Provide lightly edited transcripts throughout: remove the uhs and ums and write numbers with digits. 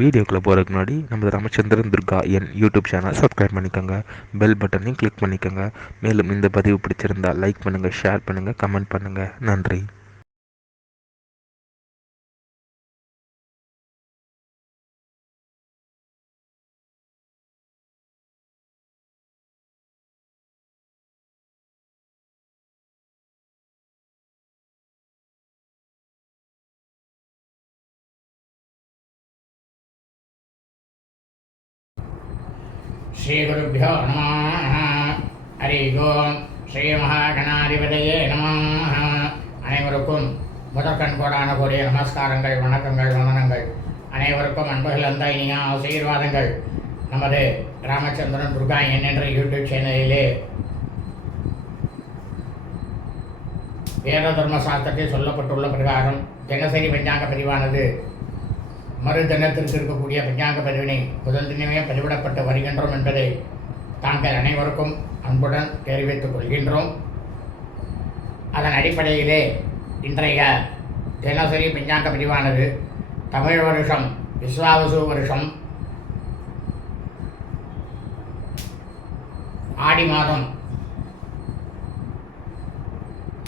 வீடியோக்குள்ளே போகிறதுக்கு முன்னாடி நம்ம ராமச்சந்திரன் துர்கா என் யூடியூப் சேனல் சப்ஸ்கிரைப் பண்ணிக்கோங்க, பெல் பட்டனையும் கிளிக் பண்ணிக்கோங்க. மேலும் இந்த பதிவு பிடிச்சிருந்தால் லைக் பண்ணுங்கள், ஷேர் பண்ணுங்கள், கமெண்ட் பண்ணுங்கள். நன்றி. ஸ்ரீகுருभ्यो நமः. ஹரி ஓம். ஸ்ரீ மகாகணாதிபதியே நமः. அனைவருக்கும் முதற்கண் கோடான கூடிய நமஸ்காரங்கள், வணக்கங்கள், வந்தனங்கள். அனைவருக்கும் அன்புகள் அந்த இனிய ஆசீர்வாதங்கள். நமது ராமச்சந்திரன் துர்கா என் என்ற யூடியூப் சேனலிலே வேத தர்ம சாஸ்திரத்தில் சொல்லப்பட்டுள்ள பிரகாரம் தினசரி பஞ்சாங்க பதிவானது மறு தினத்திற்கு இருக்கக்கூடிய பஞ்சாங்க பதிவினை முதல் தினமே பதிவிடப்பட்டு வருகின்றோம் என்பதை தாங்கள் அனைவருக்கும் அன்புடன் தெரிவித்துக் கொள்கின்றோம். அதன் அடிப்படையிலே இன்றைய தினசரி பஞ்சாங்க பதிவானது தமிழ் வருஷம் விஸ்வாவசு வருஷம் ஆடி மாதம்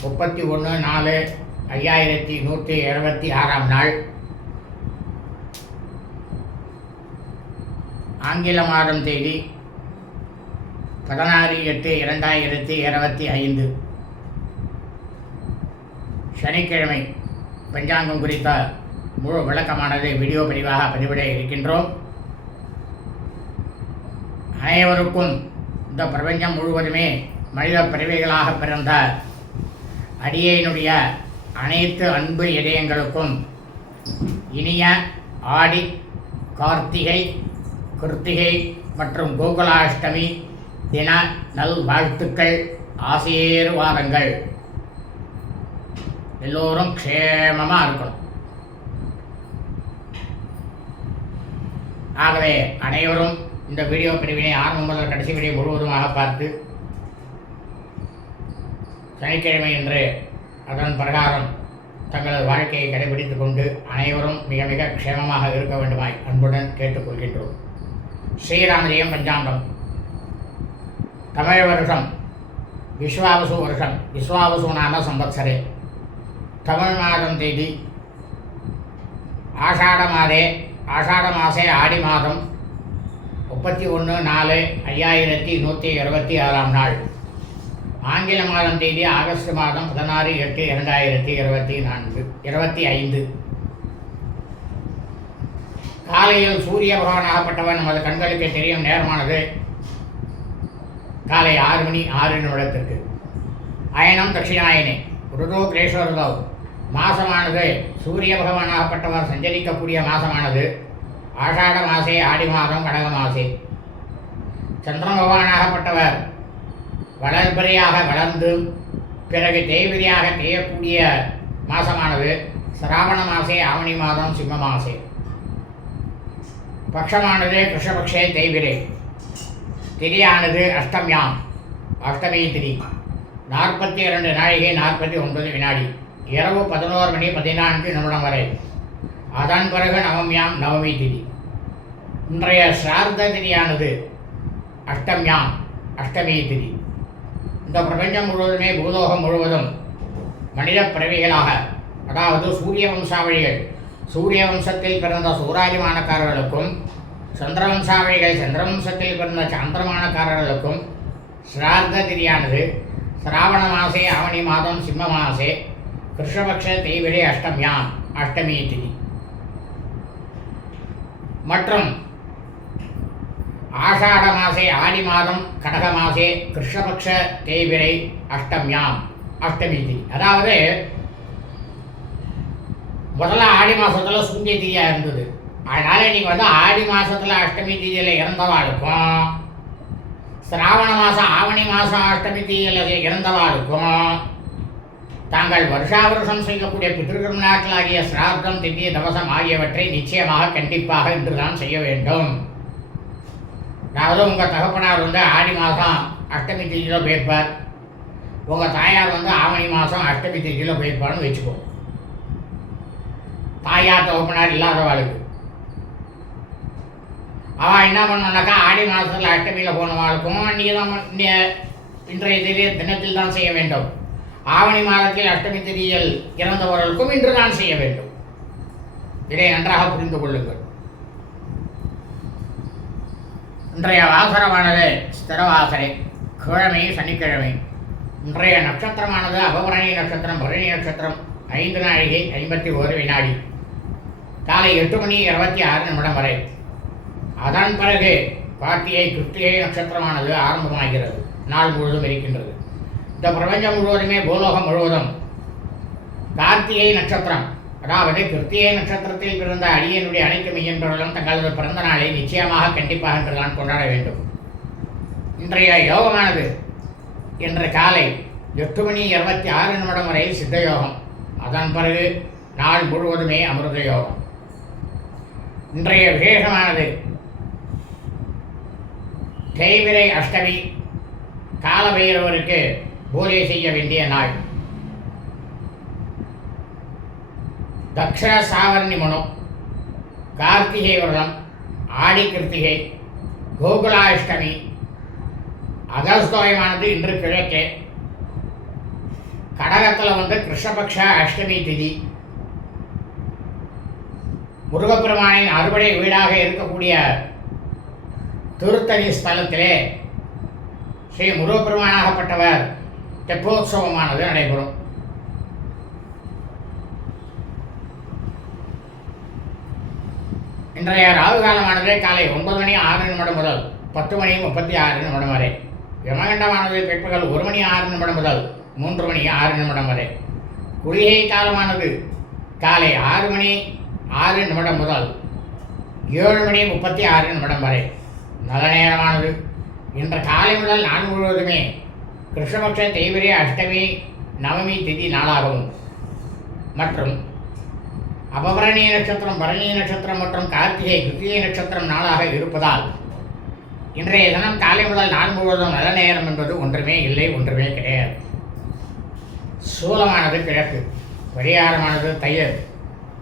31/4/5176 நாள், ஆங்கில மாதம் தேதி 16/8/2025 சனிக்கிழமை. பஞ்சாங்கம் குறித்த முழு விளக்கமானது வீடியோ பதிவாக பதிவிட இருக்கின்றோம். அனைவருக்கும் இந்த பிரபஞ்சம் முழுவதுமே மனித பிறவிகளாக பிறந்த அடியேனுடைய அனைத்து அன்பு இதயங்களுக்கும் இனிய ஆடி, கார்த்திகை, கிருத்திகை மற்றும் கோகுலாஷ்டமி தின நல் வாழ்த்துக்கள், ஆசீர்வாதங்கள். எல்லோரும் க்ஷேமமாக இருக்கணும். ஆகவே அனைவரும் இந்த வீடியோ பிரிவினை ஆரம்பம் முதல் கடைசி வீடியோ முழுவதுமாக பார்த்து சனிக்கிழமை என்று அதன் பிரகாரம் தங்களது வாழ்க்கையை கடைபிடித்துக் கொண்டு அனைவரும் மிக மிக க்ஷேமமாக இருக்க வேண்டுமாய் அன்புடன் கேட்டுக்கொள்கின்றோம். ஸ்ரீராமஜெயம் பஞ்சாங்கம். தமிழ் வருஷம் விஸ்வாவசு வருஷம், விஸ்வாவசு நாம சம்பத்சரே. தமிழ் மாதம் தேதி ஆஷாட மாசே ஆடி மாதம் 31/4/5126 நாள், ஆங்கில மாதம் தேதி ஆகஸ்ட் மாதம் 16/8/2025. காலையில் சூரிய பகவானாகப்பட்டவன் நமது கண்களுக்கு தெரியும் நேரமானது காலை 6:06 அயனம் தட்சிணாயனே, ருதோ கிரேஸ்வரதோ. மாசமானது சூரிய பகவானாகப்பட்டவர் சஞ்சரிக்கக்கூடிய மாசமானது ஆஷாட மாசே ஆடி மாதம் கடக மாசே. சந்திர பகவானாகப்பட்டவர் வளர்பரியாக வளர்ந்து பிறகு தேய்பிரியாக தேயக்கூடிய மாசமானது சிராவண மாசே ஆவணி மாதம் சிம்ம மாசே. பட்சமானது கிருஷ்ணபக்ஷே தேய்பிரே. திரியானது அஷ்டமியாம், அஷ்டமி திரி. 42 நாழிகை 49 வினாடி, இரவு 11:14 வரை. அதன் பிறகு நவமியாம், நவமி திரி. இன்றைய சார்த திரியானது அஷ்டமியாம், அஷ்டமி திரி. இந்த பிரபஞ்சம் முழுவதுமே, பூலோகம் முழுவதும் மனித பிறவிகளாக, அதாவது சூரிய வம்சாவழிகள், சூரிய வம்சத்தில் பிறந்த சூராதிமானக்காரர்களுக்கும், சந்திரவம்சாவழிகள் சந்திரவம்சத்தில் பிறந்த சந்திரமானக்காரர்களுக்கும் ஸ்ரார்த்த திரியானது சிராவண மாசே ஆவணி மாதம் சிம்ம மாசே கிருஷ்ணபக்ஷ தேய்பிரே அஷ்டமியாம், அஷ்டமி திரி. மற்றும் ஆஷாட மாசே ஆடி மாதம் கடக மாசே கிருஷ்ணபக்ஷ தேய்பிரை அஷ்டமியாம், அஷ்டமி திரி. அதாவது முதல்ல ஆடி மாதத்தில் சூரிய தீயாக இருந்தது. அதனால் இன்றைக்கி ஆடி மாதத்தில் அஷ்டமி தீதியில் இறந்தவாளுக்கும், சிராவண மாதம் ஆவணி மாதம் அஷ்டமி தீதியில் இறந்தவாளுக்கும் தாங்கள் வருஷா வருஷம் செய்யக்கூடிய பித்ருக்கர்மனாக்களாகிய சிரார்த்தம், தித்திய, தவசம் ஆகியவற்றை நிச்சயமாக கண்டிப்பாக இன்றுதான் செய்ய வேண்டும். அதாவது உங்கள் தகப்பனார் ஆடி மாதம் அஷ்டமி தீதியில் போயிருப்பார், உங்கள் தாயார் ஆவணி மாதம் அஷ்டமி தீதியில் போயிருப்பார்னு வச்சுக்கோ. தாயார் தகப்பனார் இல்லாதவாளுக்கு அவள் என்ன பண்ணோம்னாக்கா ஆடி மாதத்தில் அஷ்டமியில் போனவாளுக்கும் அன்றைக்கி தான் இன்றைய தினத்தில் தான் செய்ய வேண்டும். ஆவணி மாதத்தில் அஷ்டமி திதியில் இறந்தவர்களுக்கும் இன்று தான் செய்ய வேண்டும். இதை நன்றாக புரிந்து கொள்ளுங்கள். இன்றைய வாசரமானது ஸ்திரவாசரை, கிழமை சனிக்கிழமை. இன்றைய நட்சத்திரமானது அபபரணி நட்சத்திரம், பரணி நட்சத்திரம். 5 நாழிகை 51 வினாடி. காலை 8 மணி 26 நிமிடம் வரை. அதன் பிறகு கார்த்திகை கிருத்திகை நட்சத்திரமானது ஆரம்பமாகிறது. நாள் முழுவதும் இருக்கின்றது. இந்த பிரபஞ்சம் முழுவதுமே பூலோகம் முழுவதும் கார்த்திகை நட்சத்திரம், அதாவது கிருத்திகை நட்சத்திரத்தில் பிறந்த அடியனுடைய அனைத்து மெய்யன்பர்களும் தங்களது பிறந்த நாளை நிச்சயமாக கண்டிப்பாக என்றுதான் கொண்டாட வேண்டும். இன்றைய யோகமானது இன்று காலை 8 மணி 26 நிமிடம் வரை சித்த யோகம். அதன் பிறகு நாள் முழுவதுமே அமிர்த யோகம். இன்றைய விசேஷமானது தேய்பிரை அஷ்டமி, காலபைரவருக்கு பூஜை செய்ய வேண்டிய நாள். தக்ஷ சாவர்ணி மனு, கார்த்திகை விரதம், ஆடி கிருத்திகை, கோகுலாஷ்டமி. அகஸ்தோயமானது இன்று கிழக்கே. கடகத்தில் கிருஷ்ணபக்ஷ அஷ்டமி திதி. முருகப்பெருமானின் அறுபடை வீடாக இருக்கக்கூடிய திருத்தணி ஸ்தலத்திலே ஸ்ரீ முருகப்பெருமானாகப்பட்டவர் தெப்போத்சவமானது நடைபெறும். இன்றைய ராகு காலமானது காலை 9 மணி 6 நிமிடம் முதல் 10 மணி 36 நிமிடம் வரை. யமகண்டமானது பிற்பகல் 1 மணி 6 நிமிடம் முதல் 3 மணி 6 நிமிடம் வரை. குளிகை காலமானது காலை 6 மணி 6 நிமிடம் முதல் 7 மணி 36 நிமிடம் வரை. நல்ல நேரமானது இன்று காலை முதல் நாள் முழுவதுமே கிருஷ்ணபக்ஷ தேய்பிரை அஷ்டமி நவமி திதி நாளாகவும் மற்றும் அபபரணி நட்சத்திரம், பரணி நட்சத்திரம் மற்றும் கார்த்திகை கிருத்திகை நட்சத்திரம் நாளாக இருப்பதால் இன்றைய தினம் காலை முதல் நாள் முழுவதும் நல்ல நேரம் என்பது ஒன்றுமே இல்லை, ஒன்றுமே கிடையாது. சூலமானது கிழக்கு, பரிகாரமானது தையர்,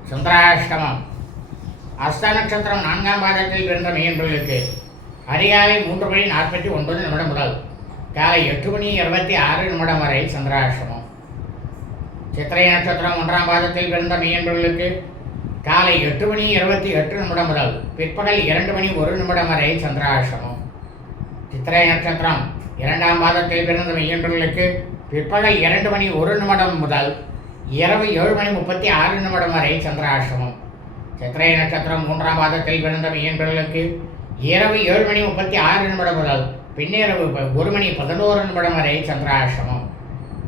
சந்திராஷ்டமம். அஸ்த நட்சத்திரம் 4ஆம் பாதத்தில் பிறந்த மெய்யன்பர்களுக்கு அதிகாலை 3 மணி 49 நிமிடம் முதல் காலை 8 மணி 26 நிமிடம் வரை சந்திராஷ்டமம். சித்திரை நட்சத்திரம் 1ஆம் பாதத்தில் பிறந்த மெய்யன்பர்களுக்கு காலை 8 மணி 28 நிமிடம் முதல் பிற்பகல் 2 மணி 1 நிமிடம் வரை சந்திராஷ்டமம். சித்திரை நட்சத்திரம் 2ஆம் பாதத்தில் பிறந்த மெய்யன்பர்களுக்கு பிற்பகல் 2 மணி 1 நிமிடம் முதல் இரவு 7 மணி 36 நிமிடம் வரை சந்திராஷ்டமம். சித்திரை நட்சத்திரம் 3ஆம் பாதத்தில் பிறந்த மெய்யன்பர்களுக்கு இரவு 7 மணி 36 நிமிடம் முதல் பின்னிரவு 1 மணி 11 நிமிடம் வரை சந்திராஷ்டமம்.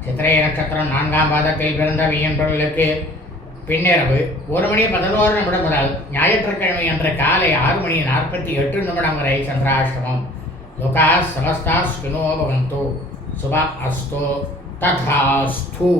சித்திரை நட்சத்திரம் 4ஆம் பாதத்தில் பிறந்த மெய்யன்பர்களுக்கு பின்னிரவு 1 மணி 11 நிமிடம் முதல் ஞாயிற்றுக்கிழமை அன்று காலை 6 மணி 48 நிமிடம் வரை சந்திராஷ்டமம். லோகா சமஸ்தா ஸ்கினோ பவந்து சுப அஸ்து ததாஸ்து.